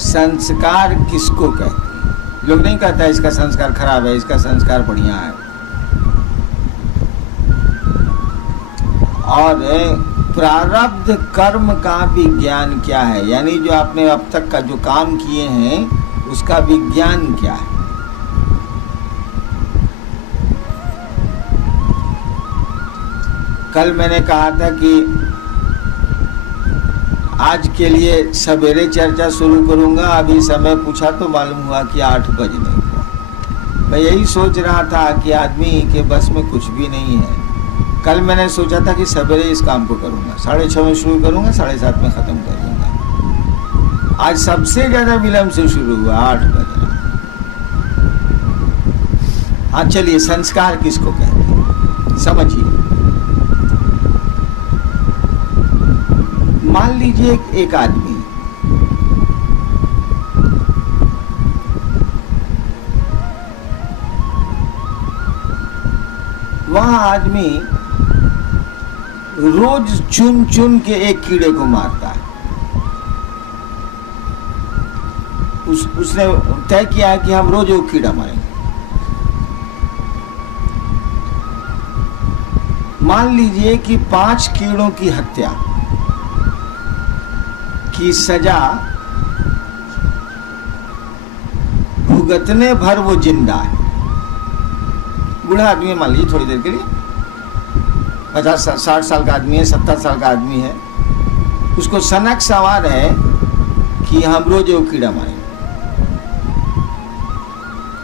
संस्कार किसको कहते हैं? लोग नहीं कहता इसका संस्कार खराब है, इसका संस्कार बढ़िया है। और प्रारब्ध कर्म का विज्ञान क्या है, यानी जो आपने अब तक का जो काम किए हैं उसका विज्ञान क्या है। कल मैंने कहा था कि आज के लिए सवेरे चर्चा शुरू करूंगा, अभी समय पूछा तो मालूम हुआ कि 8 बजने को। मैं यही सोच रहा था कि आदमी के बस में कुछ भी नहीं है। कल मैंने सोचा था कि सवेरे इस काम को करूंगा, 6:30 में शुरू करूंगा, 7:30 में ख़त्म कर दूंगा। आज सबसे ज़्यादा विलम्ब से शुरू हुआ, 8 बजे। हाँ चलिए, संस्कार किसको कहते हैं समझिए। मान लीजिए एक आदमी वह आदमी रोज चुन चुन के एक कीड़े को मारता है। उसने तय किया है कि हम रोज एक कीड़ा मारेंगे। मान लीजिए कि 5 कीड़ों की हत्या की सजा भुगतने भर वो जिंदा है। बूढ़ा आदमी मान लीजिए थोड़ी देर के लिए, 50-60 साल का आदमी है, 70 साल का आदमी है, उसको सनक सवार है कि हम रोज वो कीड़ा मारेंगे।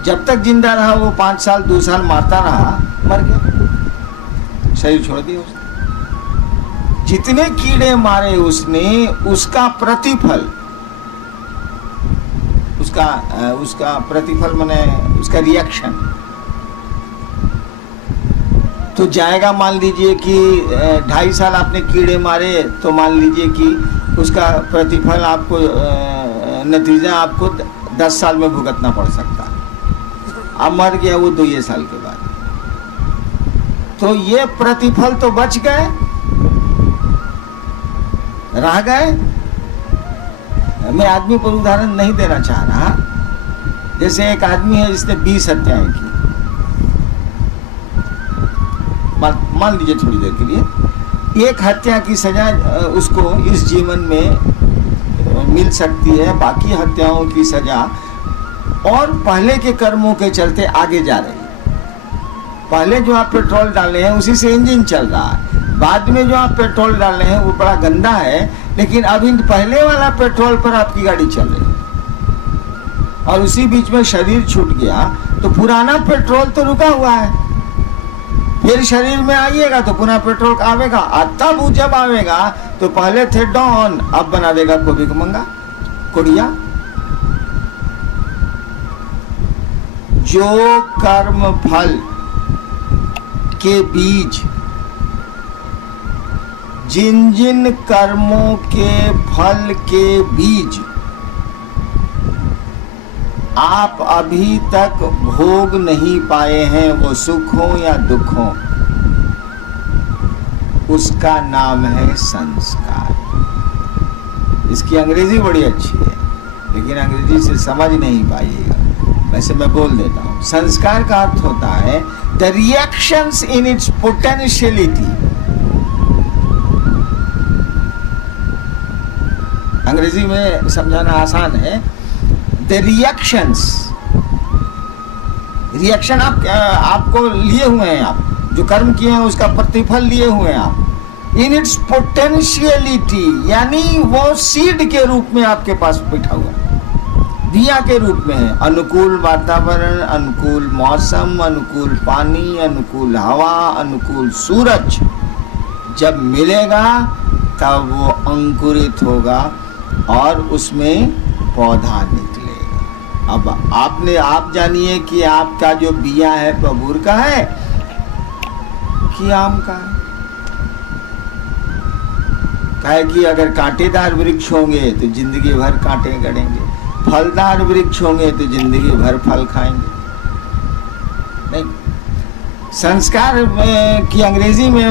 जब तक जिंदा रहा वो 5 साल 2 साल मारता रहा, मर गया, शरीर छोड़ दिया उसने। जितने कीड़े मारे उसने, उसका प्रतिफल, उसका प्रतिफल माने उसका रिएक्शन तो जाएगा। मान लीजिए कि 2.5 साल आपने कीड़े मारे, तो मान लीजिए कि उसका प्रतिफल आपको नतीजा आपको 10 साल में भुगतना पड़ सकता है। अब मर गया वो 2 साल के बाद, तो ये प्रतिफल तो बच गए, रह गए। मैं आदमी पर उदाहरण नहीं देना चाह रहा। जैसे एक आदमी है जिसने 20 हत्याएं की, मान लीजिए थोड़ी देर के लिए, एक हत्या की सजा उसको इस जीवन में मिल सकती है, बाकी हत्याओं की सजा और पहले के कर्मों के चलते आगे जा रही है। पहले जो आप पेट्रोल डाले हैं उसी से इंजन चल रहा है, बाद में जो आप पेट्रोल डाल रहे हैं वो बड़ा गंदा है, लेकिन अभी पहले वाला पेट्रोल पर आपकी गाड़ी चल रही है। और उसी बीच में शरीर छूट गया तो पुराना पेट्रोल तो रुका हुआ है, फिर शरीर में आइएगा तो पुनः पेट्रोल आवेगा। तब वो जब आवेगा तो पहले थे डॉन, अब बना देगा कोबी को मंगा कोड़िया। जो कर्म फल के बीज, जिन जिन कर्मों के फल के बीज आप अभी तक भोग नहीं पाए हैं, वो सुख हो या दुख हो, उसका नाम है संस्कार। इसकी अंग्रेजी बड़ी अच्छी है, लेकिन अंग्रेजी से समझ नहीं पाइएगा, वैसे मैं बोल देता हूं। संस्कार का अर्थ होता है the reactions in its potentiality. अंग्रेजी में समझाना आसान है। द रिएक्शंस, रिएक्शन आपको लिए हुए हैं, आप जो कर्म किए हैं उसका प्रतिफल लिए हुए हैं आप। इन इट्स पोटेंशियलिटी, यानी वो सीड के रूप में आपके पास बैठा हुआ है, दिया के रूप में है। अनुकूल वातावरण, अनुकूल मौसम, अनुकूल पानी, अनुकूल हवा, अनुकूल सूरज जब मिलेगा तब वो अंकुरित होगा और उसमें पौधा निकलेगा। अब आप जानिए कि आपका जो बिया है बबूर का है कि आम का है। काहे कि अगर कांटेदार वृक्ष होंगे तो जिंदगी भर कांटे गड़ेंगे, फलदार वृक्ष होंगे तो जिंदगी भर फल खाएंगे। नहीं, संस्कार की अंग्रेजी में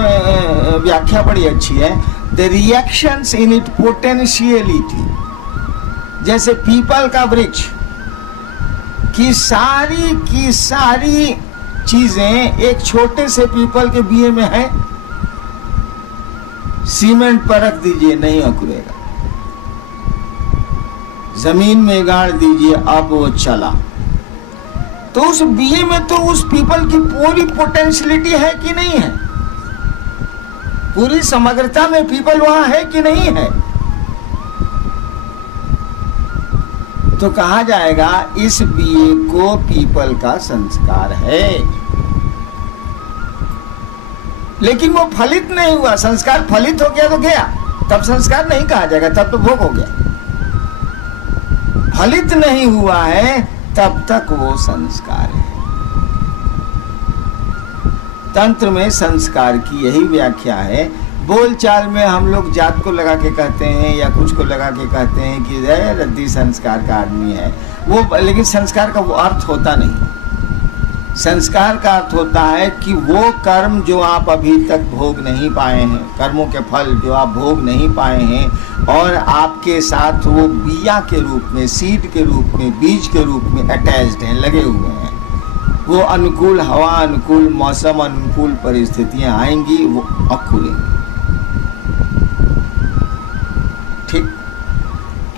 व्याख्या बड़ी अच्छी है, the reactions in it potentiality, जैसे पीपल का वृक्ष की सारी चीजें एक छोटे से पीपल के बीए में है। सीमेंट पर रख दीजिए, नहीं अंकुरेगा। जमीन में गाड़ दीजिए, अब वो चला। तो उस बीए में तो उस पीपल की पूरी पोटेंशियलिटी है कि नहीं है? पूरी समग्रता में पीपल वहां है कि नहीं है? तो कहा जाएगा इस बीए को पीपल का संस्कार है। लेकिन वो फलित नहीं हुआ। संस्कार फलित हो गया तो गया, तब संस्कार नहीं कहा जाएगा, तब तो भोग हो गया। फलित नहीं हुआ है तब तक वो संस्कार है। तंत्र में संस्कार की यही व्याख्या है। बोलचाल में हम लोग जात को लगा के कहते हैं या कुछ को लगा के कहते हैं कि रद्दी संस्कार का आदमी है वो, लेकिन संस्कार का वो अर्थ होता नहीं। संस्कार का अर्थ होता है कि वो कर्म जो आप अभी तक भोग नहीं पाए हैं, कर्मों के फल जो आप भोग नहीं पाए हैं और आपके साथ वो बिया के रूप में, सीड के रूप में, बीज के रूप में अटैच्ड हैं, लगे हुए हैं। वो अनुकूल हवा, अनुकूल मौसम, अनुकूल परिस्थितियां आएंगी, वो अंकुरेंगी। ठीक।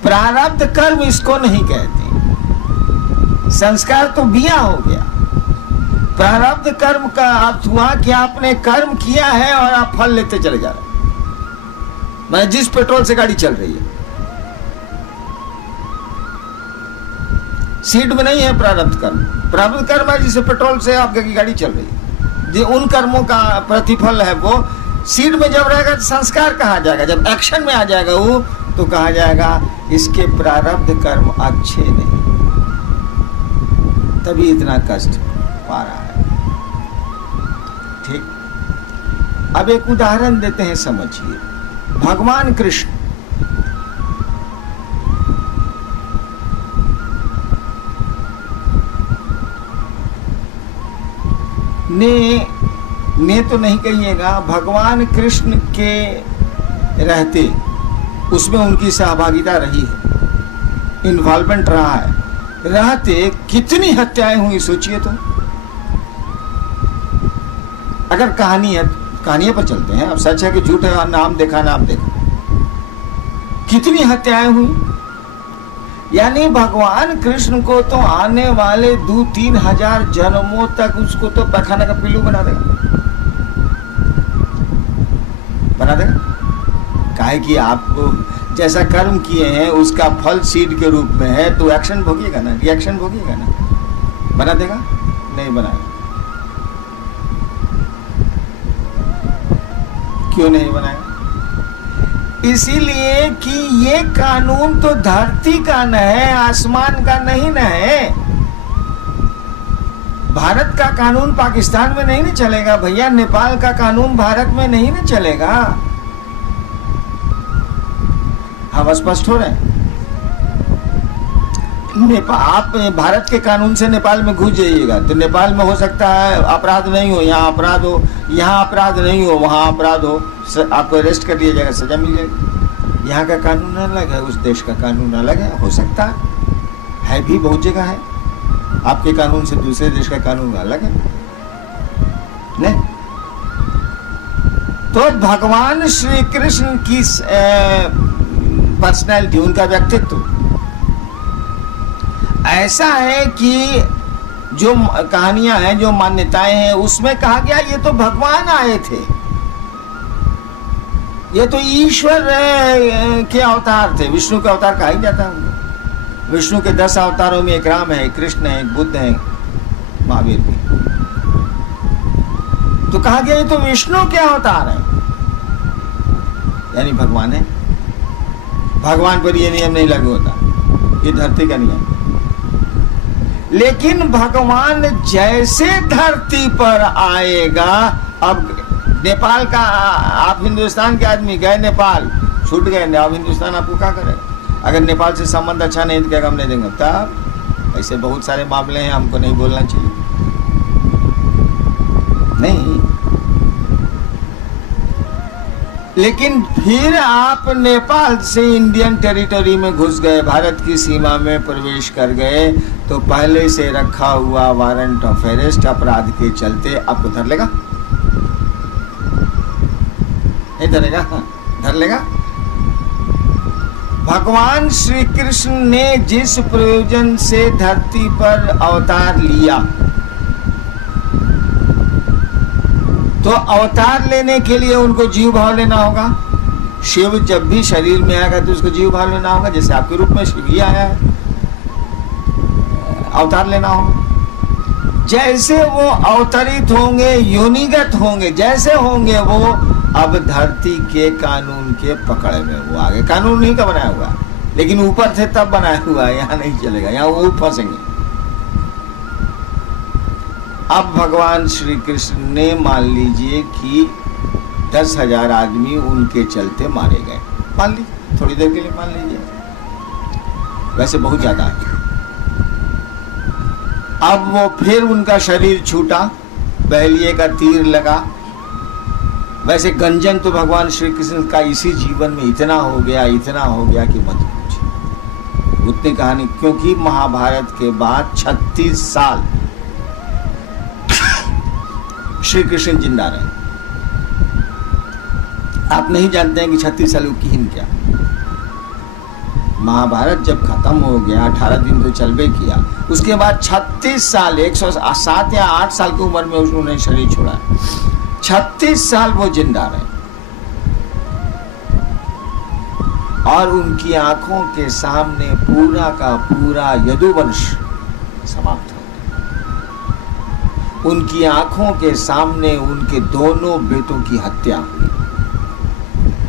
प्रारब्ध कर्म इसको नहीं कहते। संस्कार तो बिया हो गया। प्रारब्ध कर्म का अर्थ हुआ कि आपने कर्म किया है और आप फल लेते चले जा रहे हैं। मैं जिस पेट्रोल से गाड़ी चल रही है, सीट में नहीं है प्रारब्ध कर्म। प्रारब्ध कर्म है जिसे पेट्रोल से आपकी गाड़ी चल रही है, जो उन कर्मों का प्रतिफल है। वो सीट में जब रहेगा तो संस्कार कहा जाएगा। जब एक्शन में आ जाएगा वो, तो कहा जाएगा इसके प्रारब्ध कर्म अच्छे नहीं, तभी इतना कष्ट पा रहा है। ठीक। अब एक उदाहरण देते हैं, समझिए। भगवान कृष्ण ने तो नहीं कहिएगा, भगवान कृष्ण के रहते उसमें उनकी सहभागिता रही है, इन्वॉल्वमेंट रहा है। रहते कितनी हत्याएं हुई सोचिए तो। अगर कहानी है, कहानियों पर चलते हैं, अब सच है कि झूठ है, नाम देखा नाम देखा, कितनी हत्याएं हुई। यानी भगवान कृष्ण को तो आने वाले 2-3 हजार जन्मों तक उसको तो पैखाना का पिल्लू बना देगा, बना देगा। काहे कि आप जैसा कर्म किए हैं उसका फल सीड के रूप में है, तो एक्शन भोगिएगा ना, रिएक्शन भोगिएगा ना। बना देगा? नहीं बनाएगा। क्यों नहीं बनाएगा? इसीलिए कि ये कानून तो धरती का न है, आसमान का नहीं न है। भारत का कानून पाकिस्तान में नहीं न चलेगा भैया, नेपाल का कानून भारत में नहीं न चलेगा। हम स्पष्ट हो रहे हैं। आप भारत के कानून से नेपाल में घुस जाइएगा तो नेपाल में हो सकता है अपराध नहीं हो, यहाँ अपराध हो, यहाँ अपराध नहीं हो, वहाँ अपराध हो, आपको अरेस्ट कर लिया जाएगा, सजा मिल जाएगी। यहाँ का कानून अलग है, उस देश का कानून अलग है। हो सकता है भी, बहुत जगह है, आपके कानून से दूसरे देश का कानून अलग है। नहीं तो भगवान श्री कृष्ण की पर्सनैलिटी, उनका व्यक्तित्व ऐसा है कि जो कहानियां हैं, जो मान्यताएं हैं, उसमें कहा गया ये तो भगवान आए थे, ये तो ईश्वर के अवतार थे। विष्णु के अवतार कहा ही जाता है। विष्णु के 10 अवतारों में एक राम है, एक कृष्ण है, एक बुद्ध है, महावीर भी। तो कहा गया ये तो विष्णु के अवतार है, यानी भगवान है। भगवान पर ये नियम नहीं लागू होता, ये धरती का नियम। लेकिन भगवान जैसे धरती पर आएगा, अब नेपाल का, आप हिंदुस्तान के आदमी गए नेपाल, छूट गए, अब हिंदुस्तान आपको क्या करेगा? अगर नेपाल से संबंध अच्छा नहीं तो क्या हम नहीं देंगे? तब ऐसे बहुत सारे मामले हैं, हमको नहीं बोलना चाहिए। नहीं, लेकिन फिर आप नेपाल से इंडियन टेरिटरी में घुस गए, भारत की सीमा में प्रवेश कर गए, तो पहले से रखा हुआ वारंट ऑफ अरेस्ट अपराध के चलते आपको धर लेगा, नहीं धरेगा? धर लेगा। भगवान श्री कृष्ण ने जिस प्रयोजन से धरती पर अवतार लिया, तो अवतार लेने के लिए उनको जीव भाव लेना होगा। शिव जब भी शरीर में आएगा तो उसको जीव भाव लेना होगा, जैसे आपके रूप में शिव ही आया है, अवतार लेना होगा। जैसे वो अवतरित होंगे, योनिगत होंगे, जैसे होंगे वो अब धरती के कानून के पकड़ में वो आगे। कानून नहीं का बनाया हुआ, लेकिन ऊपर से तब बनाया हुआ है, यहाँ नहीं चलेगा, यहाँ वो फंसेंगे। अब भगवान श्री कृष्ण ने मान लीजिए कि 10,000 आदमी उनके चलते मारे गए, मान लीजिए, थोड़ी देर के लिए मान लीजिए, वैसे बहुत ज्यादा है। अब वो फिर उनका शरीर छूटा, बहलिए का तीर लगा। वैसे गंजन तो भगवान श्री कृष्ण का इसी जीवन में इतना हो गया कि मत पूछिए उतनी कहानी, क्योंकि महाभारत के बाद 36 साल श्री कृष्ण जिंदा रहे। आप नहीं जानते हैं कि 36 साल की हिन क्या। महाभारत जब खत्म हो गया, 18 दिन तो चलबे किया, उसके बाद 36 साल 107 या 8 साल की उम्र में उन्होंने शरीर छोड़ा। 36 साल वो जिंदा रहे और उनकी आंखों के सामने पूरा का पूरा यदुवंश समाप्त हो गया। उनकी आंखों के सामने उनके दोनों बेटों की हत्या हुई।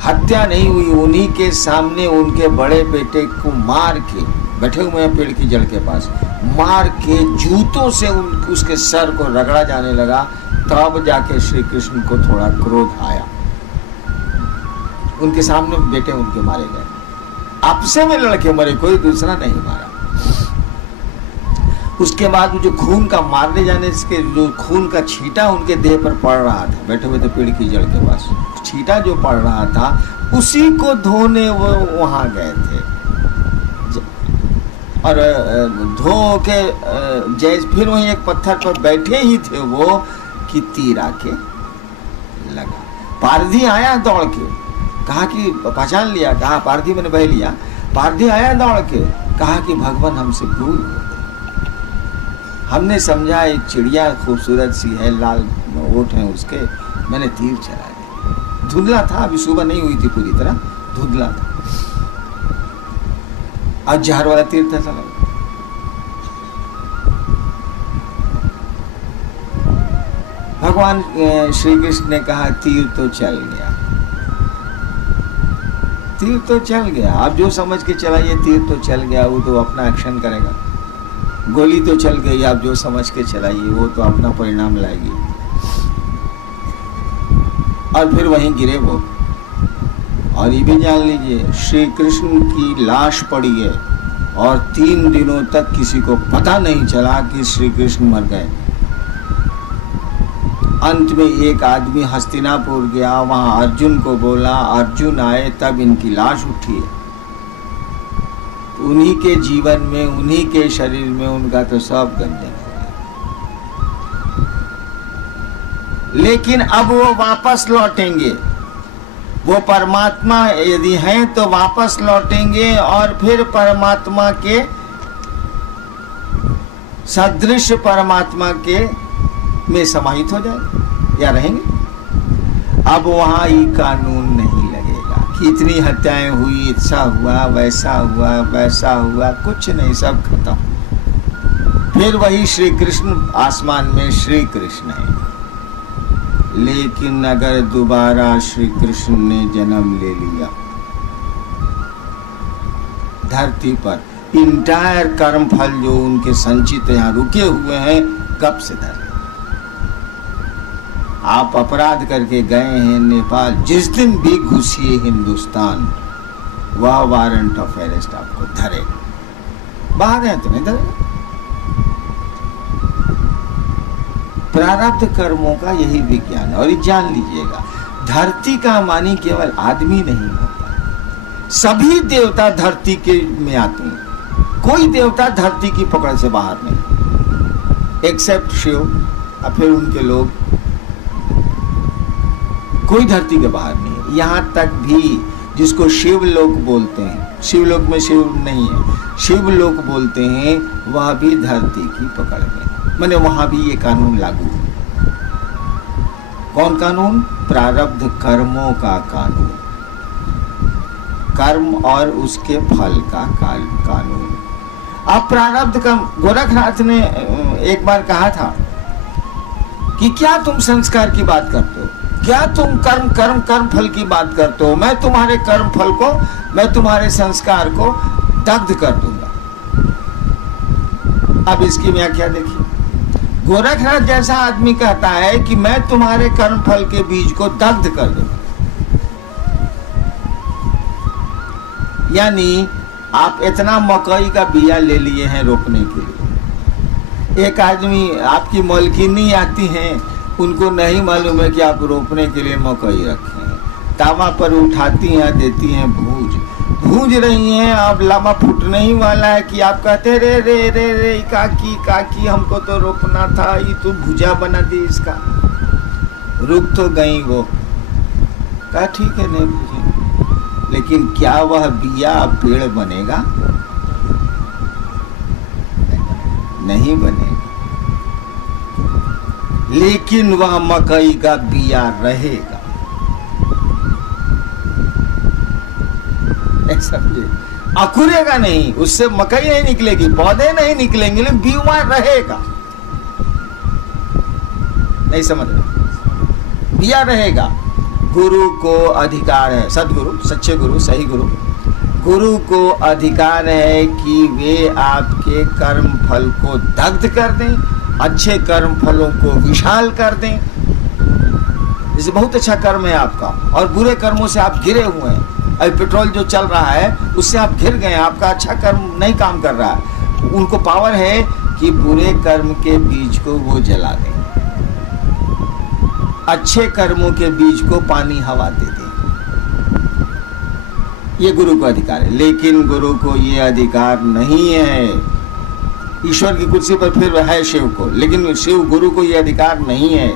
हत्या नहीं हुई, उन्हीं के सामने उनके बड़े बेटे को मार के, बैठे हुए हैं पेड़ की जड़ के पास, मार के जूतों से उसके सर को रगड़ा जाने लगा। तब जाके श्री कृष्ण को थोड़ा क्रोध आया। उनके सामने बेटे उनके मारे गए, आपसे में लड़के मरे, कोई दूसरा नहीं मारा। उसके बाद जो खून का मारने जाने के जो खून का छींटा उनके देह पर पड़ रहा था, बैठे हुए थे पेड़ की जड़ के पास, छींटा जो पड़ रहा था उसी को धोने वो वहां गए थे। और धो के जैसे फिर वहीं एक पत्थर पर बैठे ही थे वो कि तीर आके लगा। पारधी आया दौड़ के, कहा कि पहचान लिया, कहा पारधी मैंने बह लिया। पारधी आया दौड़ के, कहा कि भगवान हमसे भूल हो गई, हमने समझा एक चिड़िया खूबसूरत सी है, लाल ओठ है उसके, मैंने तीर चला दिया। धुंधला था, अभी सुबह नहीं हुई थी पूरी तरह, धुंधला था, आज जहर वाला तीर था चला। भगवान श्री कृष्ण ने कहा तीर तो चल गया, तीर तो चल गया, आप जो समझ के चलाइए, तीर तो चल गया, वो तो अपना एक्शन करेगा। गोली तो चल गई, आप जो समझ के चलाइए, वो तो अपना परिणाम लाएगी। और फिर वहीं गिरे वो। और ये भी जान लीजिए, श्री कृष्ण की लाश पड़ी है और 3 दिनों तक किसी को पता नहीं चला कि श्री कृष्ण मर गए। अंत में एक आदमी हस्तिनापुर गया, वहां अर्जुन को बोला, अर्जुन आए, तब इनकी लाश उठी है। उन्हीं के जीवन में, उन्हीं के शरीर में उनका तो सब गंजन हो गया। लेकिन अब वो वापस लौटेंगे, वो परमात्मा यदि हैं तो वापस लौटेंगे और फिर परमात्मा के सदृश परमात्मा के में समाहित हो जाएंगे या रहेंगे। अब वहां ये कानून नहीं लगेगा कि इतनी हत्याएं हुई, ऐसा हुआ, वैसा हुआ, वैसा हुआ, कुछ नहीं, सब खत्म। फिर वही श्री कृष्ण आसमान में श्री कृष्ण है। लेकिन अगर दोबारा श्री कृष्ण ने जन्म ले लिया धरती पर, इंटायर कर्म फल जो उनके संचित यहाँ रुके हुए हैं, कब से धर। आप अपराध करके गए हैं नेपाल, जिस दिन भी घुसिए हिंदुस्तान, वह वारंट ऑफ अरेस्ट आपको धरेगा। बाहर है तो नहीं धरेगा। प्रारब्ध कर्मों का यही विज्ञान है। और ये जान लीजिएगा, धरती का मानी केवल आदमी नहीं होता, सभी देवता धरती के में आते हैं। कोई देवता धरती की पकड़ से बाहर नहीं, एक्सेप्ट शिव और फिर उनके लोग, कोई धरती के बाहर नहीं है। यहां तक भी जिसको शिवलोक बोलते हैं, शिवलोक में शिव नहीं है, शिवलोक बोलते हैं, वह भी धरती की पकड़ में, माने वहां भी ये कानून लागू है। कौन कानून? प्रारब्ध कर्मों का कानून, कर्म और उसके फल का कानून। अब प्रारब्ध का, गोरखनाथ ने एक बार कहा था कि क्या तुम संस्कार की बात करते हो, क्या तुम कर्म फल की बात करते हो, मैं तुम्हारे कर्म फल को, मैं तुम्हारे संस्कार को दग्ध कर दूंगा। अब इसकी व्याख्या देखिए, गोरखनाथ जैसा आदमी कहता है कि मैं तुम्हारे कर्म फल के बीज को दग्ध कर दूंगा, यानी आप इतना मकई का बिया ले लिए हैं रोपने के लिए, एक आदमी आपकी मालकिनी आती हैं, उनको नहीं मालूम है कि आप रोपने के लिए मकई रखे हैं, तावा पर उठाती हैं, देती हैं भूज रही हैं, अब लामा फूटने ही वाला है कि आप कहते रे रे रे रे काकी हमको तो रोपना था, ये तो भुजा बना दी इसका। रुक तो गई वो, कहा ठीक है नहीं भूजे, लेकिन क्या वह बिया पेड़ बनेगा? नहीं बनेगा, लेकिन वह मकई का बिया रहेगा। समझे? अकुरेगा नहीं, उससे मकई नहीं निकलेगी, पौधे नहीं निकलेंगे, लेकिन बीमा रहेगा। नहीं समझ रहे? बिया रहेगा। गुरु को अधिकार है, सदगुरु, सच्चे गुरु, सही गुरु को अधिकार है कि वे आपके कर्म फल को दग्ध कर दें, अच्छे कर्म फलों को विशाल कर दें। जैसे बहुत अच्छा कर्म है आपका और बुरे कर्मों से आप घिरे हुए हैं, अभी पेट्रोल जो चल रहा है उससे आप घिर गए, आपका अच्छा कर्म नहीं काम कर रहा है, उनको पावर है कि बुरे कर्म के बीज को वो जला दें, अच्छे कर्मों के बीज को पानी हवा दे दें। ये गुरु को अधिकार है, लेकिन गुरु को ये अधिकार नहीं है। ईश्वर की कुर्सी पर फिर है शिव को, लेकिन शिव गुरु को ये अधिकार नहीं है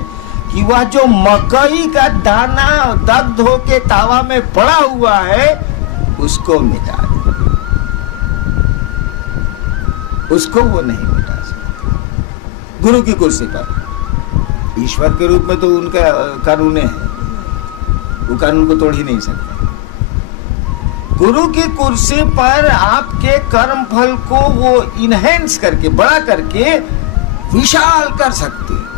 कि वह जो मकई का दाना दग्ध होके तावा में पड़ा हुआ है उसको मिटा दे, उसको वो नहीं मिटा सकते गुरु की कुर्सी पर। ईश्वर के रूप में तो उनका कानून है, वो कानून को तोड़ ही नहीं सकते। गुरु की कुर्सी पर आपके कर्म फल को वो इनहेंस करके, बड़ा करके विशाल कर सकते हैं।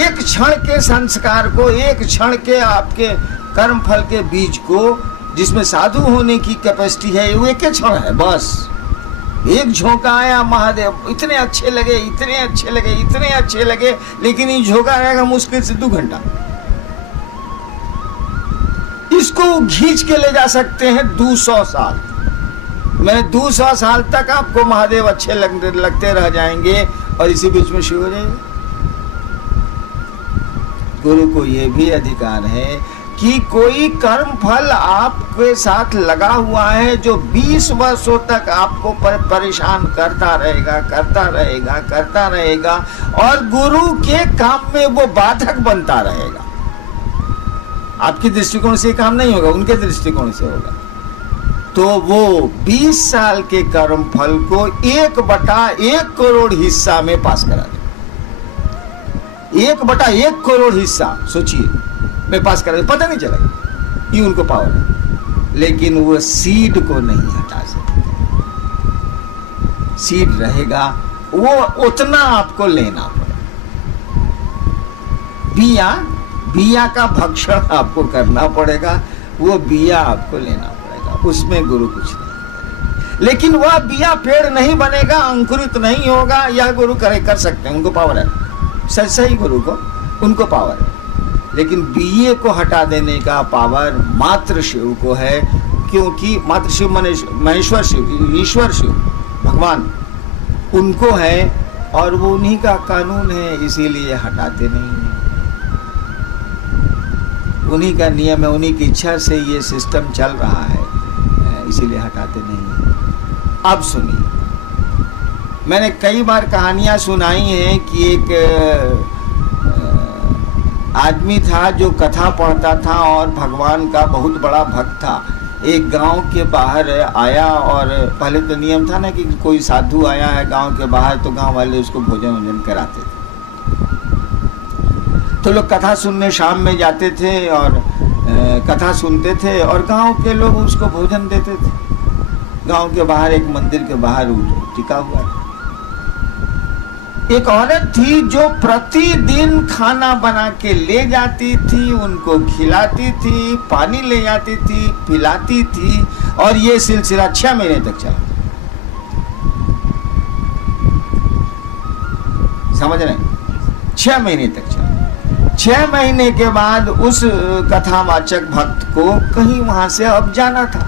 एक क्षण के संस्कार को, एक क्षण के आपके कर्म फल के बीज को, जिसमें साधु होने की कैपेसिटी है, वो एक क्षण है बस। एक झोंका आया, महादेव इतने अच्छे लगे, इतने अच्छे लगे, इतने अच्छे लगे, लेकिन ये झोंका रहेगा मुश्किल से 2 घंटा। इसको खींच के ले जा सकते हैं 200 साल। मैं 200 साल तक आपको महादेव अच्छे लगते रह जाएंगे और इसी बीच में शिव हो जाएंगे। गुरु को यह भी अधिकार है कि कोई कर्म फल आपके साथ लगा हुआ है जो 20 वर्षों तक आपको परेशान करता रहेगा और गुरु के काम में वो बाधक बनता रहेगा। आपकी दृष्टिकोण से काम नहीं होगा, उनके दृष्टिकोण से होगा। तो वो 20 साल के कर्म फल को 1/1 करोड़ हिस्सा में पास करा दे। 1/1 करोड़ हिस्सा सोचिए में पास करा दे, पता नहीं चलेगा, ये उनको पावर है। लेकिन वो सीड को नहीं हटा सकते। सीड रहेगा, वो उतना आपको लेना पड़ेगा। बिया का भक्षण आपको करना पड़ेगा, वो बिया आपको लेना पड़ेगा, उसमें गुरु कुछ नहीं करेगा। लेकिन वह बिया पेड़ नहीं बनेगा, अंकुरित नहीं होगा, यह गुरु कर सकते हैं, उनको पावर है। सही गुरु को, उनको पावर है। लेकिन बिये को हटा देने का पावर मात्र शिव को है, क्योंकि मात्र शिव महेश्वर शिव, ईश्वर शिव, भगवान उनको है और वो उन्हीं का कानून है, इसीलिए हटाते नहीं है। उन्हीं का नियम है, उन्हीं की इच्छा से ये सिस्टम चल रहा है, इसीलिए हटाते नहीं हैं। अब सुनिए, मैंने कई बार कहानियां सुनाई हैं कि एक आदमी था जो कथा पढ़ता था और भगवान का बहुत बड़ा भक्त था। एक गांव के बाहर आया और पहले तो नियम था ना कि कोई साधु आया है गांव के बाहर तो गांव वाले उसको भोजन वोजन कराते थे। तो लोग कथा सुनने शाम में जाते थे और कथा सुनते थे और गांव के लोग उसको भोजन देते थे। गांव के बाहर एक मंदिर के बाहर टिका हुआ था। एक औरत थी जो प्रतिदिन खाना बना के ले जाती थी, उनको खिलाती थी, पानी ले जाती थी, पिलाती थी, और ये सिलसिला 6 महीने तक चला। समझ रहे? 6 महीने तक चला। 6 महीने के बाद उस कथावाचक भक्त को कहीं वहां से अब जाना था।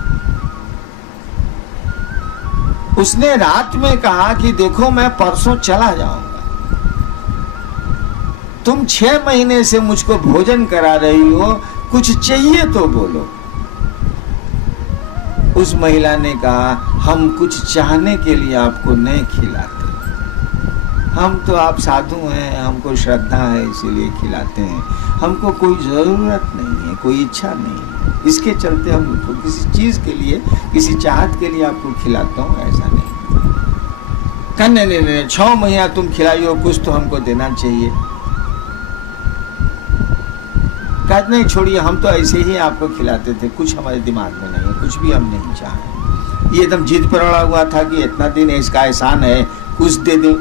उसने रात में कहा कि देखो मैं परसों चला जाऊंगा, तुम 6 महीने से मुझको भोजन करा रही हो, कुछ चाहिए तो बोलो। उस महिला ने कहा हम कुछ चाहने के लिए आपको नहीं खिलाते, हम तो आप साधु हैं, हमको श्रद्धा है इसीलिए खिलाते हैं, हमको कोई जरूरत नहीं है, कोई इच्छा नहीं है, इसके चलते हम किसी चीज के लिए, किसी चाहत के लिए आपको खिलाता हूँ, ऐसा नहीं। कहने नहीं 6 महीना तुम खिलाई हो, कुछ तो हमको देना चाहिए। कहते नहीं छोड़िए, हम तो ऐसे ही आपको खिलाते थे, कुछ हमारे दिमाग में नहीं है, कुछ भी हम नहीं चाहे। ये एकदम जिद पर अड़ा हुआ था कि इतना दिन इसका एहसान है, कुछ दे दे।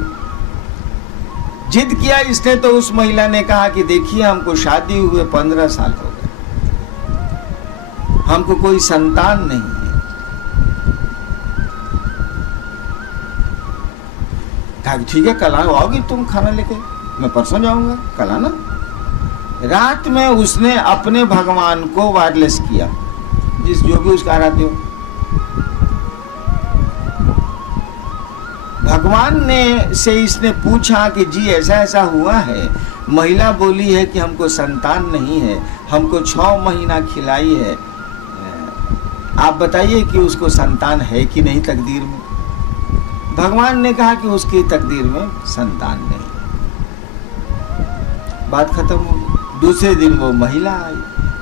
जिद किया इसने तो उस महिला ने कहा कि देखिए हमको शादी हुए 15 साल हो गए, हमको कोई संतान नहीं है। कहा ठीक है कल आओगी तुम खाना लेके, मैं परसों जाऊंगा, कल आना। रात में उसने अपने भगवान को वायरलेस किया, जिस जो भी उसका आराध्य हो। भगवान ने से इसने पूछा कि जी ऐसा ऐसा हुआ है, महिला बोली है कि हमको संतान नहीं है, हमको 6 महीना खिलाई है, आप बताइए कि उसको संतान है कि नहीं तकदीर में। भगवान ने कहा कि उसकी तकदीर में संतान नहीं। बात खत्म हो गई। दूसरे दिन वो महिला आई,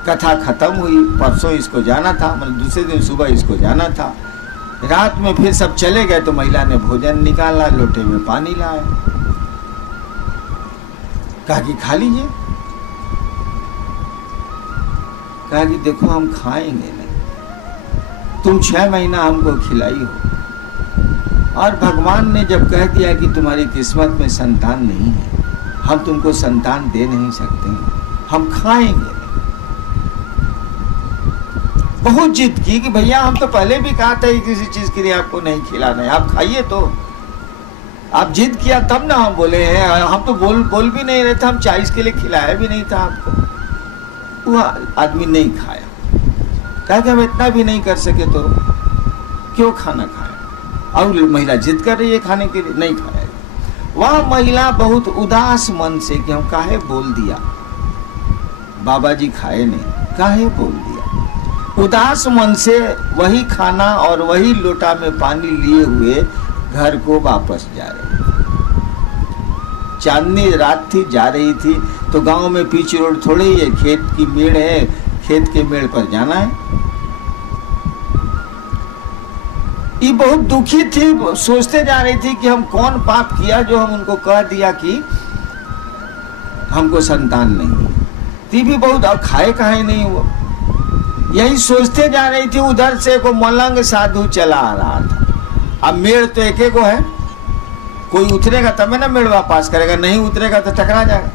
कथा खत्म हुई, परसों इसको जाना था, मतलब दूसरे दिन सुबह इसको जाना था। रात में फिर सब चले गए तो महिला ने भोजन निकाला, लोटे में पानी लाया, कहा कि खा लीजिए। कहा कि देखो हम खाएंगे नहीं, तुम 6 महीना हमको खिलाई हो, और भगवान ने जब कह दिया कि तुम्हारी किस्मत में संतान नहीं है, हम तुमको संतान दे नहीं सकते, हम खाएंगे नहीं। बहुत जिद की कि भैया हम तो पहले भी कहा था किसी चीज के लिए आपको नहीं खिलाना है, आप खाइए तो। आप जिद किया तब ना हम बोले हैं, हम तो बोल भी नहीं रहे थे, हम चाइस के लिए खिलाया भी नहीं था आपको। वो आदमी नहीं खाया, कहा कि हम इतना भी नहीं कर सके तो क्यों खाना खाए। और महिला जिद कर रही है खाने के लिए, नहीं खाया। वह महिला बहुत उदास मन से कि हम काहे बोल दिया, बाबा जी खाए नहीं, काहे बोल दिया। उदास मन से वही खाना और वही लोटा में पानी लिए हुए घर को वापस जा रही थी। चांदनी रात थी, जा रही थी तो गांव में पीछे रोड थोड़े ही है, खेत की मेड़ है, खेत के मेड़ पर जाना है। ये बहुत दुखी थी, सोचते जा रही थी कि हम कौन पाप किया जो हम उनको कह दिया कि हमको संतान नहीं है। ती भी बहुत, और खाए कहे नहीं वो, यही सोचते जा रही थी। उधर से को मलंग साधु चला आ रहा था। अब मेड़ तो एक एक है, कोई उतरेगा तब ना मेड़ पास करेगा, नहीं उतरेगा तो टकरा जाएगा।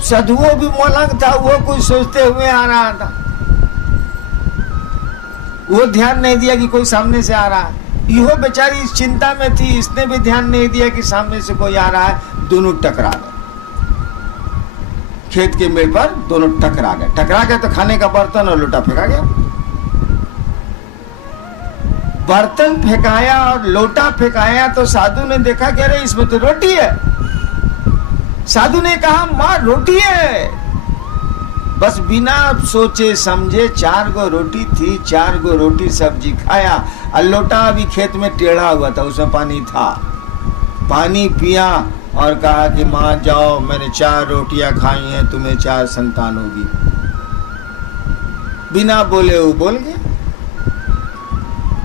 साधुओं भी मलंग था, वो कुछ सोचते हुए आ रहा था, वो ध्यान नहीं दिया कि कोई सामने से आ रहा है। इहो बेचारी इस चिंता में थी, इसने भी ध्यान नहीं दिया कि सामने से कोई आ रहा है। दोनों टकरा गए, खेत के मेड़ पर दोनों टकरा गए। टकरा गए तो खाने का बर्तन और लोटा फेंका गया। बर्तन फेंकाया और लोटा फेंकाया तो साधु ने देखा कि अरे इसमें तो रोटी है। साधु ने कहा माँ रोटी है। बस बिना सोचे समझे 4 गो रोटी थी, 4 गो रोटी सब्जी खाया, और लोटा अभी खेत में टेढ़ा हुआ था, उसमें पानी था, पानी पिया और कहा कि माँ जाओ, मैंने 4 रोटियां खाई हैं, तुम्हें 4 संतान होगी। बिना बोले वो बोल गया,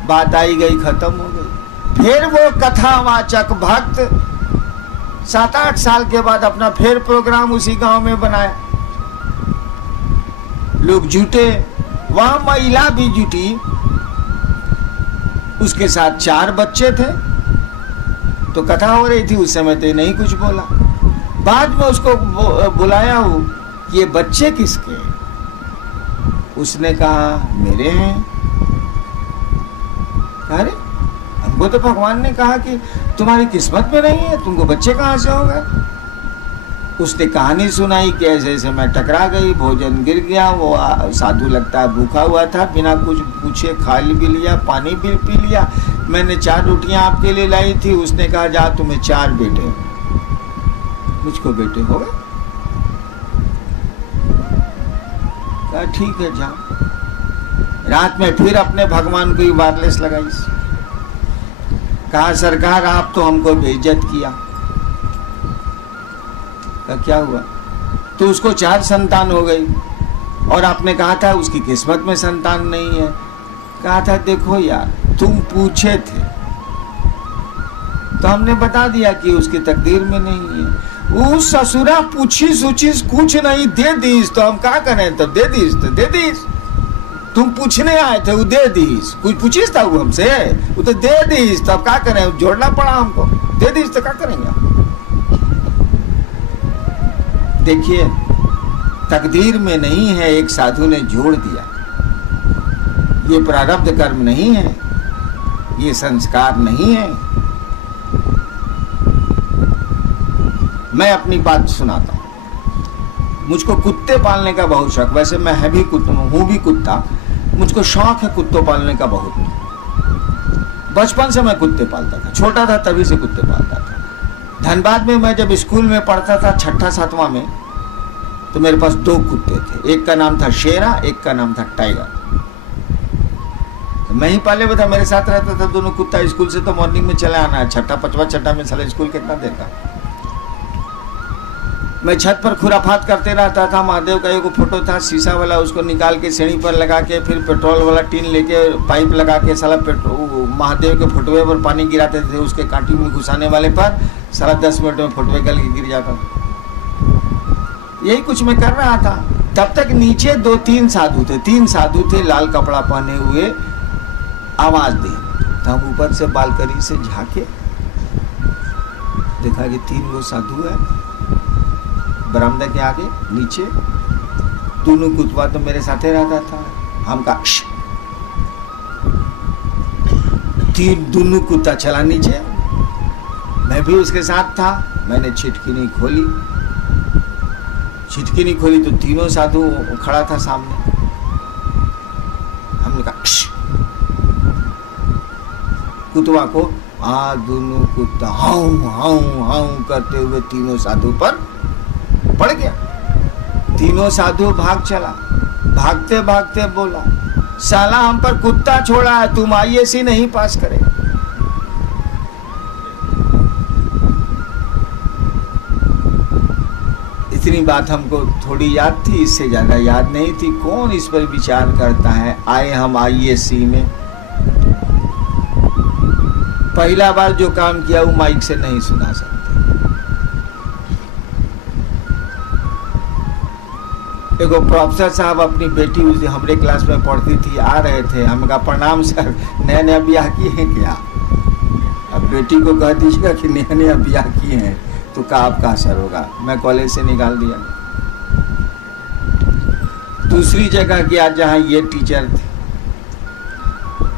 बात आई गई, खत्म हो गई। फिर वो कथावाचक भक्त 7-8 साल के बाद अपना फिर प्रोग्राम उसी गांव में बनाया। लोग जुटे, वहां महिला भी जुटी, उसके साथ 4 बच्चे थे। तो कथा हो रही थी, उस समय तो नहीं कुछ बोला। बाद में उसको बुलाया हूं, ये बच्चे किसके? उसने कहा मेरे हैं। अरे हमको तो भगवान ने कहा कि तुम्हारी किस्मत में नहीं है, तुमको बच्चे कहां से हो गए? उसने कहानी सुनाई कि ऐसे ऐसे मैं टकरा गई, भोजन गिर गया, वो साधु लगता है भूखा हुआ था, बिना कुछ पूछे खा भी लिया, पानी भी पी लिया। मैंने 4 रोटियां आपके लिए लाई थी, उसने कहा जा तुम्हें 4 बेटे, मुझको बेटे हो गए। कहा ठीक है जाओ। रात में फिर अपने भगवान को ही वायरलेस लगाई। कहा सरकार आप तो हमको बेइज्जत किया। क्या हुआ? तो उसको 4 संतान हो गई और आपने कहा था उसकी किस्मत में संतान नहीं है। कहा था देखो यार तुम पूछे थे तो हमने बता दिया कि उसकी तकदीर में नहीं है। वो ससुरा पूछी सूची कुछ नहीं, दे दीस तो हम क्या करें? तो दे दीस तो दे दीस। तुम पूछने आए थे वो दे दीस, कुछ पूछीस था वो हमसे, वो तो दे दीस तो अब क्या करें? जोड़ना पड़ा हमको, दे दीस तो क्या करेंगे? देखिए तकदीर में नहीं है, एक साधु ने जोड़ दिया। ये प्रारब्ध कर्म नहीं है, ये संस्कार नहीं है। मैं अपनी बात सुनाता हूं। मुझको कुत्ते पालने का बहुत शौक, वैसे मैं है भी कुत्ता, हूं भी कुत्ता, मुझको शौक है कुत्तों पालने का बहुत। बचपन से मैं कुत्ते पालता था, छोटा था तभी से कुत्ते पालता था। धनबाद में मैं जब स्कूल में पढ़ता था 6-7वां में, तो मेरे पास 2 कुत्ते थे, एक का नाम था शेरा, एक का नाम था टाइगर। तो मैं ही पाले हुआ था, मेरे साथ रहता था दोनों कुत्ता। स्कूल से तो मॉर्निंग में चले आना है, 6-5 में साला स्कूल कितना देर का। मैं छत पर खुराफात करते रहता था। महादेव का एक फोटो था शीशा वाला, उसको निकाल के सीढ़ी पर लगा के, फिर पेट्रोल वाला टीन लेके पाइप लगा के साला महादेव के फोटोए पर पानी गिराते थे, उसके कांटी में घुसाने वाले पर साला 10 मिनट में फोटोए गल के गिर जाता था। यही कुछ मैं कर रहा था। तब तक नीचे 2-3 साधु थे, 3 साधु थे लाल कपड़ा पहने हुए, आवाज दे। तो हम ऊपर से बालकनी से झांके, देखा कि 3 वो साधु है बरामदा के आगे नीचे। दोनों कुत्ता तो मेरे साथ ही रहता था। हम का 3 दोनों कुत्ता चला नीचे, मैं भी उसके साथ था। मैंने छिटकी नहीं खोली, छिटकी नहीं खोली तो तीनों साधु खड़ा था सामने। हमने कहा कुतवा को, दोनों कुत्ता हाउ हाउ हाउ करते हुए तीनों साधु पर पड़ गया। तीनों साधु भाग चला, भागते भागते बोला साला हम पर कुत्ता छोड़ा है, तुम IAC नहीं पास करेगा। इतनी बात हमको थोड़ी याद थी, इससे ज्यादा याद नहीं थी। कौन इस पर विचार करता है? आए हम IAC में, पहला बार जो काम किया वो माइक से नहीं सुना सकते। देखो प्रोफेसर साहब अपनी बेटी उस हमारे क्लास में पढ़ती थी, आ रहे थे। हम कहा प्रणाम सर, नया नया ब्याह किए हैं क्या? अब बेटी को कह दीजिएगा कि नया नया ब्याह किए हैं तो का आपका असर होगा। मैं कॉलेज से निकाल दिया। दूसरी जगह गया जहाँ ये टीचर थे,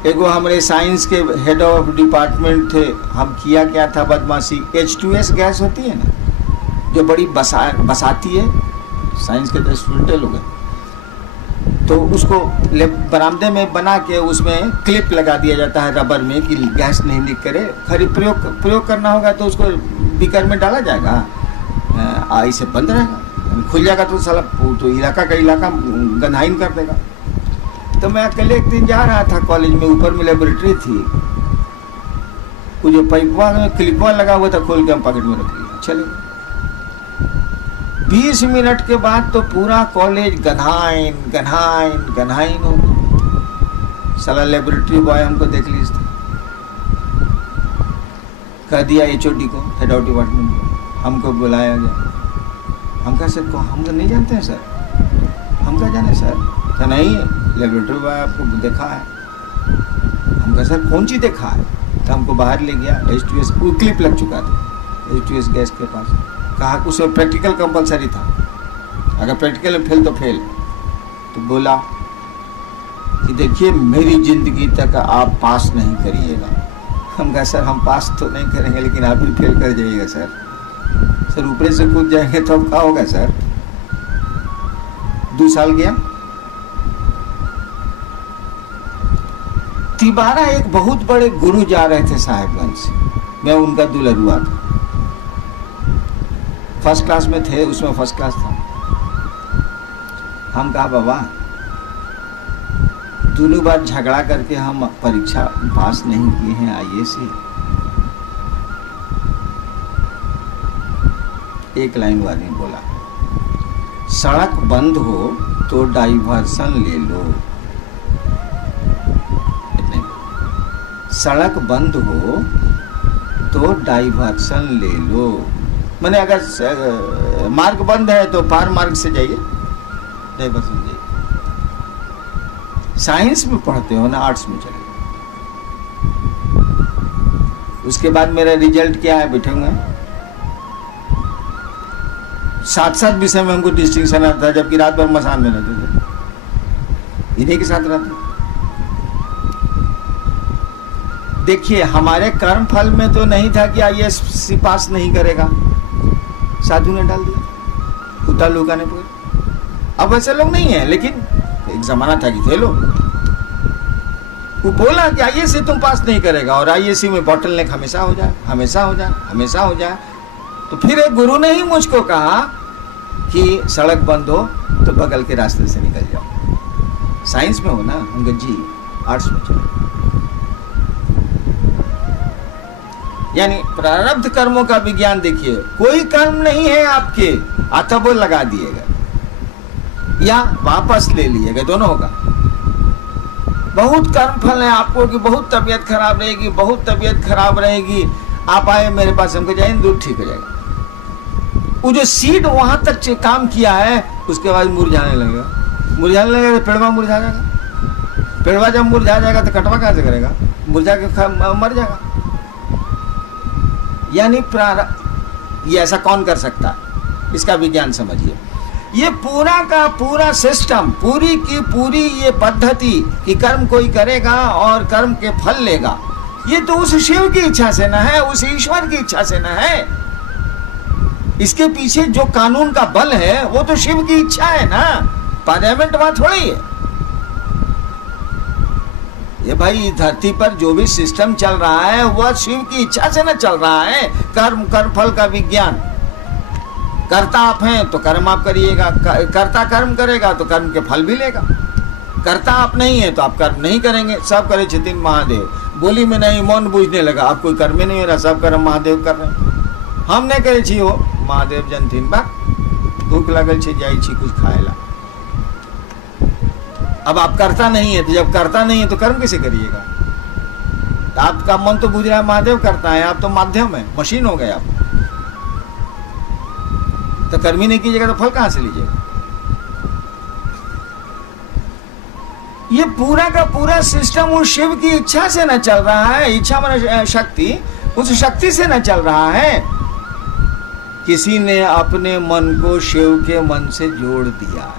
एगो हमारे साइंस के हेड ऑफ डिपार्टमेंट थे। हम किया क्या था बदमाशी, H2S गैस होती है ना जो बड़ी बसाती है, साइंस के तो स्टूडेंट लोग हैं, तो उसको बरामदे में बना के उसमें क्लिप लगा दिया जाता है रबर में कि गैस नहीं लीक करे। खरी प्रयोग करना होगा तो उसको बीकर में डाला जाएगा, आई से बंद रहेगा। खुल जाएगा तो साला तो इलाका का इलाका गंधाइन कर देगा। तो मैं अकेले एक दिन जा रहा था कॉलेज में, ऊपर में लेबोरेटरी थी, वो जो पाइपवा में क्लिपवा लगा हुआ था खोल के हम पॉकेट में रख लिया, चले। 20 मिनट के बाद तो पूरा कॉलेज गंधाइन गंधाइन गंधाइन हो गया। साला लेबोरेटरी बॉय हमको देख ली, कह दिया HOD को, हेड ऑफ डिपार्टमेंट को, हमको बुलाया गया। हम कहा सर को हम तो नहीं जानते हैं सर, हम क्या जाने सर, तो नहीं लेबोरेटरी बॉय आपको देखा है। हम कहा सर कौन चीज़ देखा है, तो हमको बाहर ले गया, H2S क्लिप लग चुका था H2S गैस के पास। कहा उसमें प्रैक्टिकल कंपलसरी था, अगर प्रैक्टिकल में फेल तो फेल। तो बोला कि देखिए मेरी ज़िंदगी तक आप पास नहीं करिएगा। हम कहा सर हम पास तो नहीं करेंगे लेकिन आप भी फेल कर जाइएगा सर। सर ऊपर से कूद जाएंगे तो अब क्या होगा सर। 2 साल गया। तिबारा एक बहुत बड़े गुरु जा रहे थे साहेबगंज से, मैं उनका दुल्हरुआ था, फर्स्ट क्लास में थे, उसमें फर्स्ट क्लास था। हम कहा बाबा दोनों बार झगड़ा करके हम परीक्षा पास नहीं किए हैं आईए से। एक लाइन वाली बोला, सड़क बंद हो तो डाइवर्सन ले लो, सड़क बंद हो तो डाइवर्सन ले लो। मैंने अगर मार्ग बंद है तो पार मार्ग से जाइए, डाइवर्सन जाइए। साइंस में पढ़ते हो ना, आर्ट्स में चले। उसके बाद मेरा रिजल्ट क्या है, बैठूंगा 7 विषय में हमको डिस्टिंक्शन आता था, जबकि रात भर मसान में रहते थे, इन्हीं के साथ रहते। देखिए हमारे कर्म फल में तो नहीं था कि IAS पास नहीं करेगा, साधु ने डाल दिया, कुत्ता लुकाने पर। अब वैसे लोग नहीं है, लेकिन एक जमाना था कि थे लोग। वो बोला कि IAS तुम पास नहीं करेगा, और IAS में बॉटल नेक हमेशा हो जाए, हमेशा हो जाए, हमेशा हो जाए। तो फिर एक गुरु ने ही मुझको कहा कि सड़क बंद हो तो बगल के रास्ते से निकल जाओ। साइंस में हो ना, हम कहा जी आर्ट्स में चलो। यानी प्रारब्ध कर्मों का विज्ञान देखिए, कोई कर्म नहीं है आपके, अथवा लगा दिएगा या वापस ले लिएगा, दोनों होगा। बहुत कर्म फल है आपको कि बहुत तबीयत खराब रहेगी, बहुत तबीयत खराब रहेगी, आप आए मेरे पास, हमको जाए दूर ठीक हो जाएगा। वो जो सीड वहां तक काम किया है उसके बाद मुरझाने लगेगा, मुरझाने लगेगा तो पेड़वा मुरझा जाएगा, पेड़वा जब मुरझा जाएगा तो कटवा कहाँ से करेगा, मुरझा के मर जाएगा। यानी ये ऐसा कौन कर सकता है, इसका विज्ञान समझिए। ये पूरा का पूरा सिस्टम, पूरी की पूरी ये पद्धति कि कर्म कोई करेगा और कर्म के फल लेगा, ये तो उस शिव की इच्छा से न है, उस ईश्वर की इच्छा से न है। इसके पीछे जो कानून का बल है वो तो शिव की इच्छा है ना, पार्लियामेंट वहां थोड़ी है। ये भाई धरती पर जो भी सिस्टम चल रहा है वह शिव की इच्छा से न चल रहा है। कर्म कर्म फल का विज्ञान, कर्ता आप हैं तो कर्म आप करिएगा, कर्ता कर्म करेगा तो कर्म के फल भी लेगा। कर्ता आप नहीं है तो आप कर्म नहीं करेंगे। सब करे छथिन महादेव, बोली में नहीं मौन बूझने लगा, आप कोई कर्म नहीं हो रहा, सब कर्म महादेव कर रहे हैं। हम नहीं करे छी हो महादेव जनथिन बा, भूख लगल छे जाई छी कुछ खाएला। अब आप करता नहीं है, तो जब करता नहीं है तो कर्म कैसे करिएगा। तो आपका मन तो बुझ रहा है महादेव करता है, आप तो माध्यम है, मशीन हो गए आप। तो कर्म ही नहीं कीजिएगा तो फल कहां से लीजिएगा। ये पूरा का पूरा सिस्टम उस शिव की इच्छा से न चल रहा है, इच्छा माने शक्ति, उस शक्ति से न चल रहा है। किसी ने अपने मन को शिव के मन से जोड़ दिया।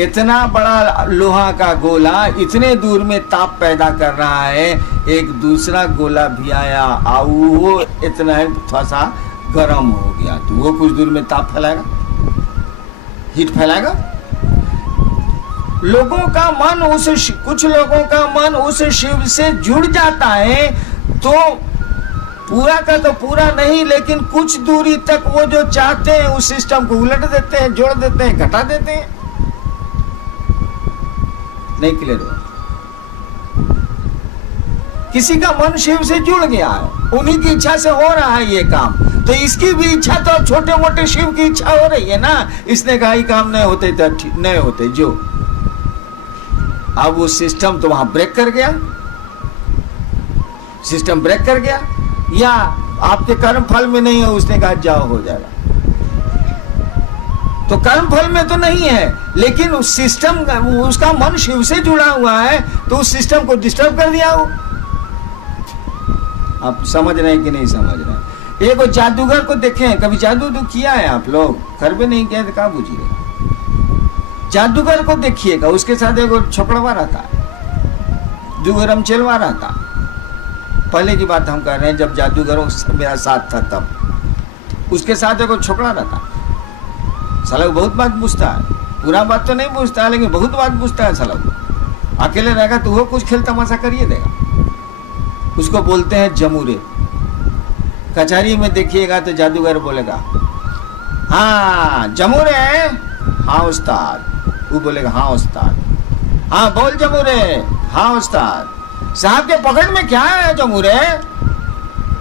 इतना बड़ा लोहा का गोला इतने दूर में ताप पैदा कर रहा है, एक दूसरा गोला भी आया और वो इतना थोड़ा सा गर्म हो गया, तो वो कुछ दूर में ताप फैलाएगा, हीट फैलाएगा। लोगों का मन कुछ लोगों का मन उस शिव से जुड़ जाता है तो पूरा का तो पूरा नहीं, लेकिन कुछ दूरी तक वो जो चाहते हैं उस सिस्टम को उलट देते हैं, जोड़ देते हैं, घटा देते हैं। नहीं क्लियर हुआ? किसी का मन शिव से जुड़ गया है, उन्हीं की इच्छा से हो रहा है ये काम, तो इसकी भी इच्छा तो छोटे मोटे शिव की इच्छा हो रही है ना। इसने कहा ये काम नहीं होते तो नहीं होते जो, अब वो सिस्टम तो वहां ब्रेक कर गया, सिस्टम ब्रेक कर गया, या आपके कर्म फल में नहीं है, उसने कहा जाओ हो जाएगा। तो कर्म फल में तो नहीं है, लेकिन उस सिस्टम, उसका मन शिव से जुड़ा हुआ है, तो उस सिस्टम को डिस्टर्ब कर दिया वो। आप समझ रहे हैं कि नहीं समझ रहे हैं? एक जादूगर को देखें, कभी जादू किया है आप लोग? घर पे नहीं किया तो कहाँ बुझिए। जादूगर को देखिएगा, उसके साथ एक छोकड़वा रहता है, दुगरम चलवा रहता। पहले की बात हम कह रहे हैं, जब जादूगरों मेरा साथ था तब उसके साथ एक छोकरा रहता। साला बहुत बात पूछता है, पूरा बात तो नहीं पूछता है, लेकिन बहुत बात पूछता है। साला अकेले रहेगा तो वो कुछ खेल तमाशा करिए देगा। उसको बोलते हैं जमूरे। कचहरी में देखिएगा तो जादूगर बोलेगा हाँ जमूरे, हाँ उस्ताद। वो बोलेगा हाँ उस्ताद। हाँ बोल जमूरे, हाँ उस्ताद। साहब के पॉकेट में क्या है जमूरे?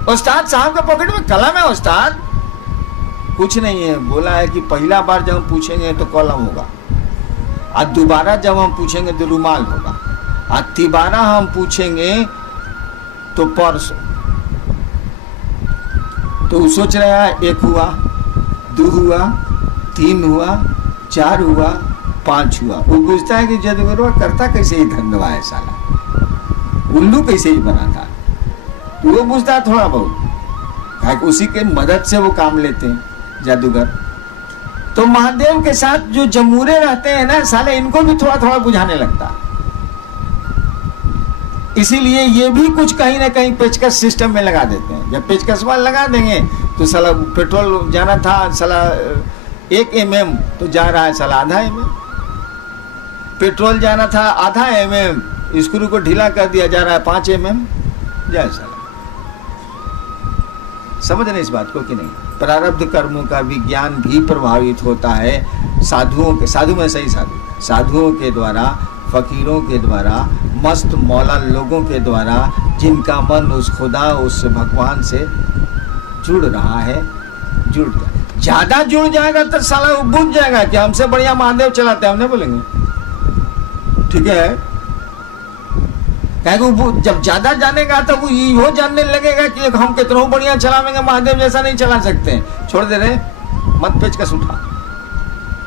उस्ताद साहब के पॉकेट में कलम है उस्ताद। कुछ नहीं है, बोला है कि पहला बार जब हम पूछेंगे तो कलम होगा, और दोबारा जब हम पूछेंगे तो रुमाल होगा, और तिबारा हम पूछेंगे तो पर्स। तो सोच रहा है 1 हुआ, 2 हुआ, 3 हुआ, 4 हुआ, 5 हुआ। वो पूछता है कि जादूगर करता कैसे ही धंधवा है साला, उल्लू कैसे ही बना था। तो वो पूछता है थोड़ा बहुत, उसी के मदद से वो काम लेते हैं जादूगर। तो महादेव के साथ जो जमूरे रहते हैं ना साले, इनको भी थोड़ा थोड़ा बुझाने लगता है। इसीलिए ये भी कुछ कहीं ना कहीं पेचकस सिस्टम में लगा देते हैं। जब पेचकस वाला लगा देंगे तो साला पेट्रोल जाना था साला 1 mm तो जा रहा है साला आधा mm। पेट्रोल जाना था आधा mm, स्क्रू को ढीला कर दिया जा रहा है 5 mm। जाए साला। समझ रहे इस बात को कि नहीं? प्रारब्ध कर्मों का विज्ञान भी प्रभावित होता है साधुओं के, साधु में सही साधु, साधुओं के द्वारा, फकीरों के द्वारा, मस्त मौला लोगों के द्वारा, जिनका मन उस खुदा, उस भगवान से जुड़ रहा है। जुड़ ज्यादा जुड़ जाएगा तो साला वो बुझ जाएगा कि हमसे बढ़िया महादेव चलाते हैं, हम नहीं बोलेंगे, ठीक है? कहेंगे जब ज्यादा जानेगा तो वो ये जानने लगेगा कि हम कितना बढ़िया चलावेंगे, महादेव जैसा नहीं चला सकते। छोड़ दे रहे, मत पेचकस उठा।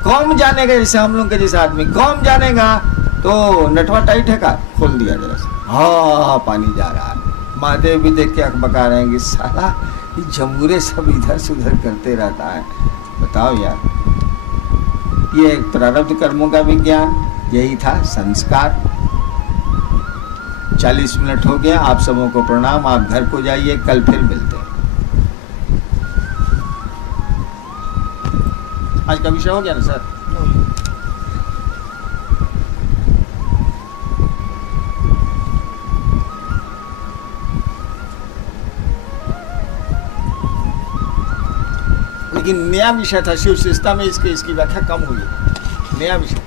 कौन जानेगा, जैसे हम लोग के जैसे आदमी कौन जानेगा, तो नटवा टाइट है का खोल दिया जरा से, हाँ पानी जा रहा है। महादेव भी देख के अकबका रहे हैं कि साला ये जमूरे सब इधर से उधर करते रहता है। बताओ यार, ये प्रारब्ध कर्मों का विज्ञान यही था, संस्कार। 40 मिनट हो गया, आप सबों को प्रणाम। आप घर को जाइए, कल फिर मिलते हैं। आज का विषय हो गया ना सर? लेकिन नया विषय था शिव शिष्टा में, इसकी व्याख्या कम हुई। नया विषय